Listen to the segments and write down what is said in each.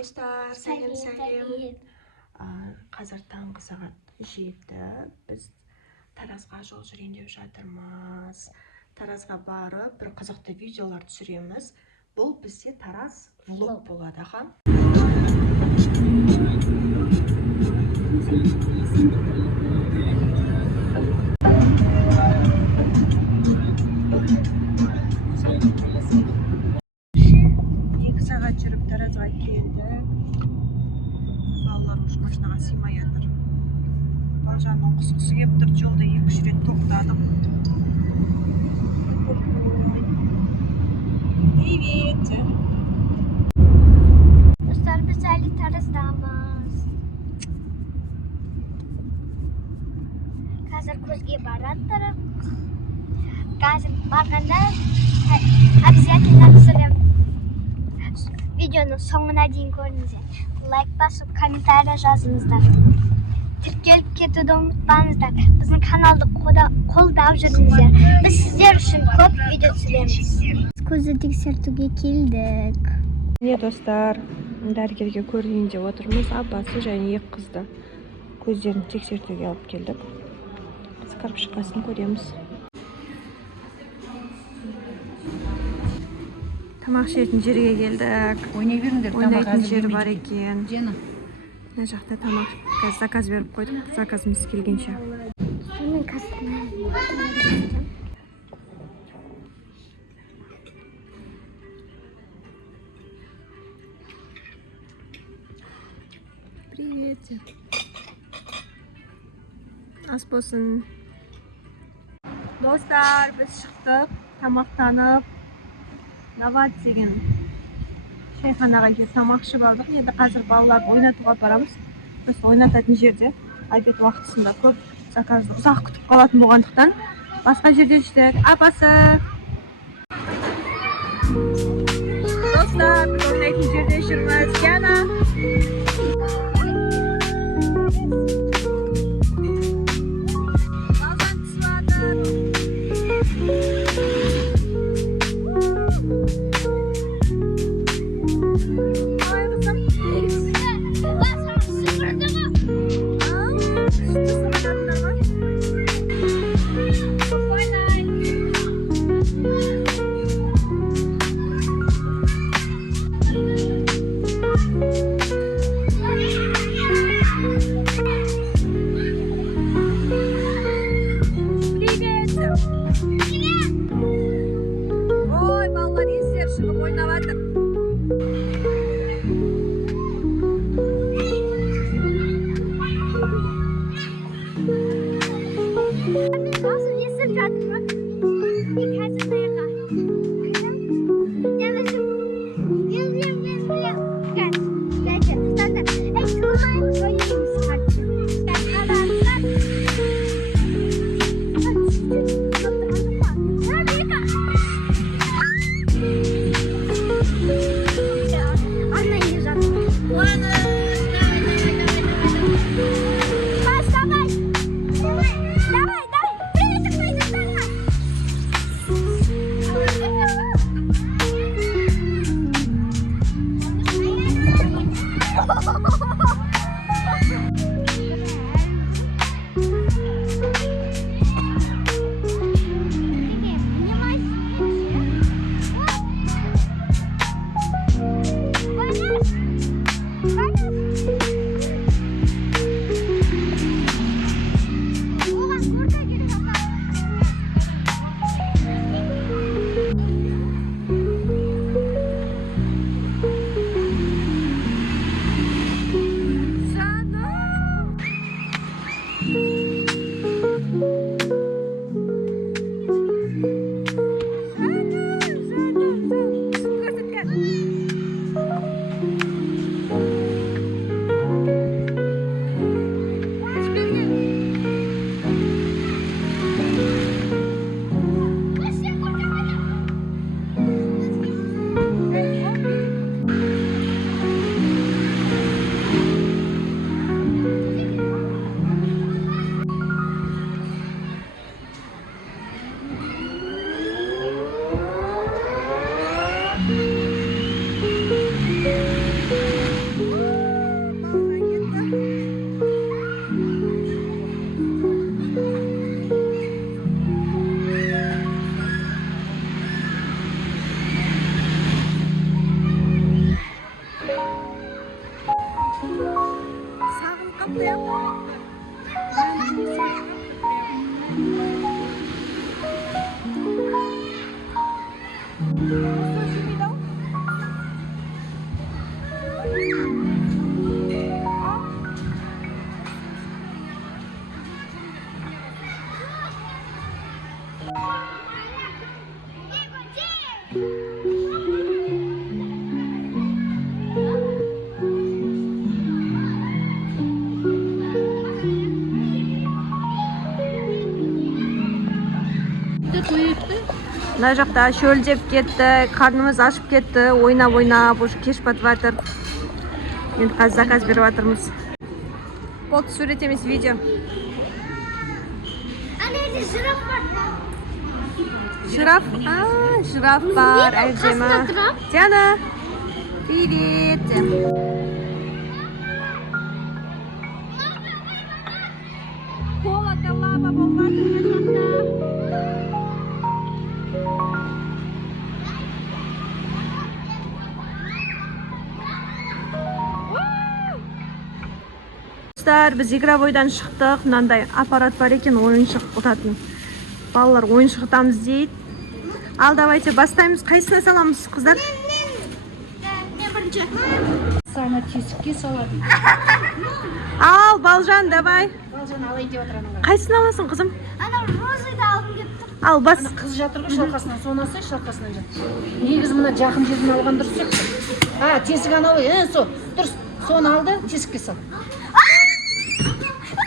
Dostlar, сәлем. Қазір таңғы сағат 7. Біз Таразға жол жүрейін деп жатырмыз. Таразға барып, бір қызықты видеолар түсіреміз. Бұл бізде Тараз влог болады, аға. Жүріп Таразға келді. Балалар уж машинаға сыймай жатыр. Балжанның құсқысы келіп тұр, жолда 2-3 рет тоқтадық. Привет. Dostlar, biz әлі Тараздамыз. Қазір көзге бараттырып. Қазір барғанда обязательно түсірем. Videonun sonuna дейін көріңіздер. Лайк басып, комментария жазыңыздар. Тіркеліп кетуді ұмытпаңыздар. Біздің каналды қолдап жүріңіздер. Біз сіздер үшін көп видео түсіреміз. Көзді тексертуге келдік. Не достар, дәрігерге көрейін деп отырмыз. Апасы және екі қызды көздерін тексертуге алып келдік. Біз кіріп шыққасын көреміз. Тамақ ішетін жерге келдік. Ойнайтын жер бар екен. Мына жақта тамақ. Қазір заказ беріп қойдық. Заказымыз келгенше. Мен кастына. Привет. Ас болсын. Достар, біз шықтық. Тамақтанып. Нават деген шайханаға келіп тамақ ішіп алдық. Енді қазір балаларды ойнатуға барамыз. Біз ойнататын жерде обед уақытысында көп заказды ұзақ күтіп қалатын болғандықтан басқа жерде іштік. Апасы! Достар, біз ойнайтын жерде жүрміз. Яна! Мына жақта шөлдеп кетті, қарнымыз ашып кетті, ойнап уже кеш батып жатыр. Енді қазір заказ беріп жатырмыз. Болды, сурет емес, видео. Анеде жираф бар. Жираф? Жираф бар, әжема. Диана, привет. Холодно, лава болған мына жақта. Біз игровойдан шықтық, мынандай аппарат бар екен, ойыншық ұтатын. Балалар ойыншық ұтамыз дейді. Ал, давайте бастаймыз. Қайсына саламыз, қыздар? Мен бірінші. Сана тесікке салады. Ал, Балжан, давай. Балжан алайын деп отырамын. Қайсына аласың, қызым? Ана розыды алғым келіп тұр. Ал, бас. Қыз жатыр ғой шалқасынан, соны алсай, шалқасынан жат. Негізі мына жақын жерден алған дұрыс сияқты. Тесік анау, со, дұрыс. Соны алды, тесікке сал.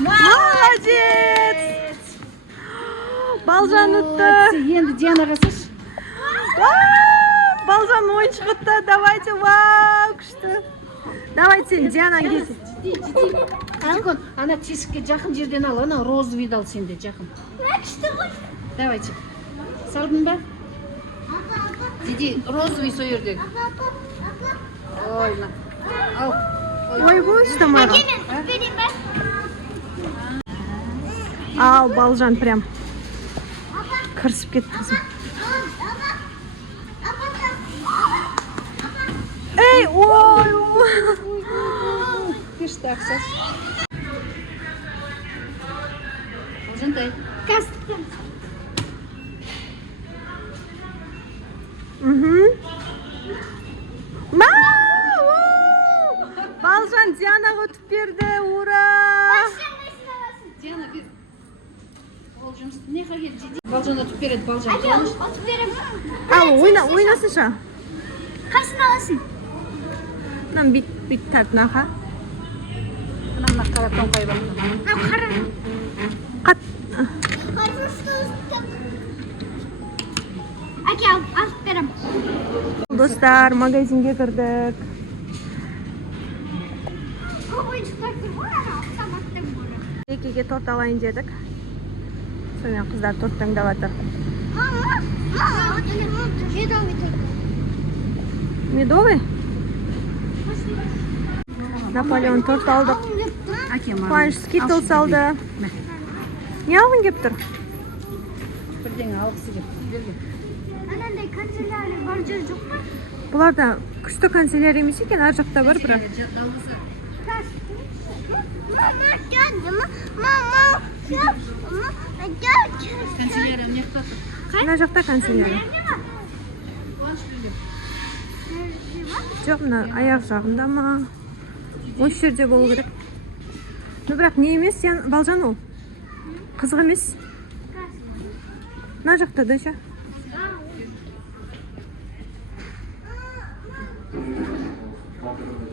Молодец! Балжан ұтты. Енді Дианаға саш. Балжан ойыншық ұтты. Давайте, вау, күшті. Давайте сен Диана келсін. Тикон, ана тесікке жақын жерден ал, ана розовыйды ал сенде жақын. Күшті ғой. Давайте. Салдың ба? Диди, розовый со жердегі. Ой, на. Ал. Ой, ғой, ұстамайға. Әкемен, берейін бе? Ал, Балжан прям кірісіп кетті қызым. Эй, ой! Күшті ақсас. Балжантай. Кәстікпен. Балжан Дианаға өтіп берді, ура! Диана, бер. Ол жұмысты не қағет, Диди? Балжан өтіп береді, Балжан. Әке, отып берем. Ал, ойнасынша. Қайсын аласың? Мынан бит тартынаға. Мына қара тоңқай бар. Мынау қара. Қат. Әке, алып берем. Достар, магазинге кірдік. Көп ойыншықтар тұр ғой, ана автоматтың бұры. Екеге торт алайын дедік. Сонымен қыздар торт таңдап жатыр. Медовый торт. Медовый? Наполеон торт алдық. Қуаныш скитлс алды. Не алғың кеп тұр? Бірден алғысы кеп. Берген. Анандай канцелярия бар жер жоқ па? Бұларда күшті канцелярия емес екен, ар жақта бар бірақ. Мама, дядя, мама, дядя. Канцелярия не қытаты. Мына жақта канцелярия. Қуаныш берген. Жоқ, мына аяқ жағында ма? Осы жерде болу керек. Ну, бірақ не емес, Балжан ол? Қызық емес. Мына жақта да ше.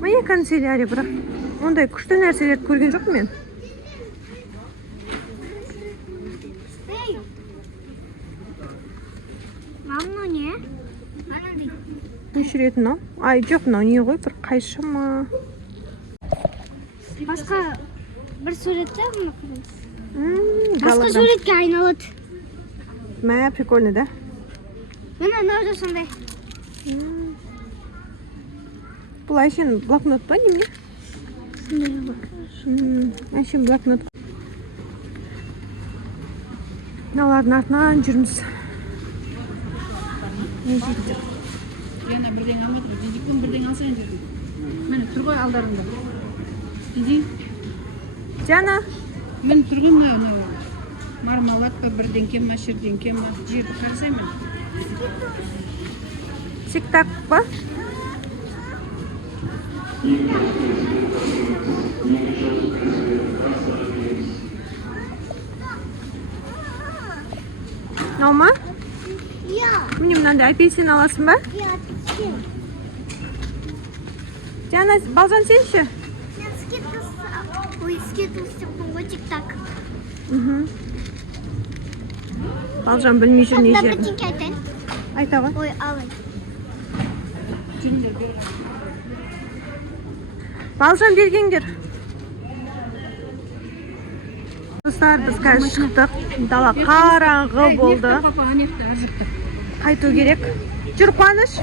Міне канцелярия, бірақ ондай күшті нәрселерді көрген жоқ мен. Мама, не? Анандай. Өшіретін ау? Ай, жоқ, мынау не ғой, бір қайшы ма? Басқа бір суретте мұны көріңіз. Басқа Голограмм. суретке айналады. Мә, прикольно, да? Мына мынау сондай. Бұл әшен блокнот па, неме? Әшен блокнот. Мыналардың артынан жүрміз. Не жейді? Диана бірден алмады, Дидикпен бірден алсайын жүрді. Мені тұр ғой алдарында. Диди. Жана, Мен тұрғым мармалат па, бірдеңке ма, шірдеңке ма, жерді қарасаймен. тик-так па? Наума? Иә. Міне мынандай апельсин аласың ба? Иә, түскен. Жана, Балжан сен ше? Мен скитлс деппін ғой, тик-так. Балжан білмей жүр не Мына жерін. бірдеңке айтайын. Айта ғой. Ой, алын. Балжан бергеңдер. Достар, біз қазір шықтық. Дала қараңғы болды. Папа, анекті аржықты. Қайту керек. Жүр Қуаныш.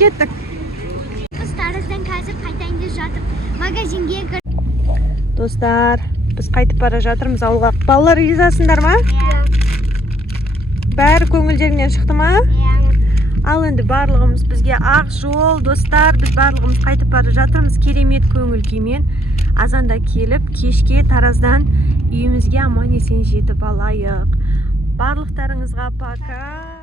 Кеттік. Біз тарыздан қазір қайтайын деп жатыр. Магазинге кір. Достар, біз қайтып бара жатырмыз ауылға. Балалар ризасыңдар ма? Иә. Бәрі көңілдеріңнен шықты ма? Иә. Ал енді барлығымыз бізге ақ жол, достар, біз барлығымыз қайтып бара жатырмыз. Керемет көңіл күймен азанда келіп, кешке Тараздан үйімізге аман есен жетіп алайық. Барлықтарыңызға пока.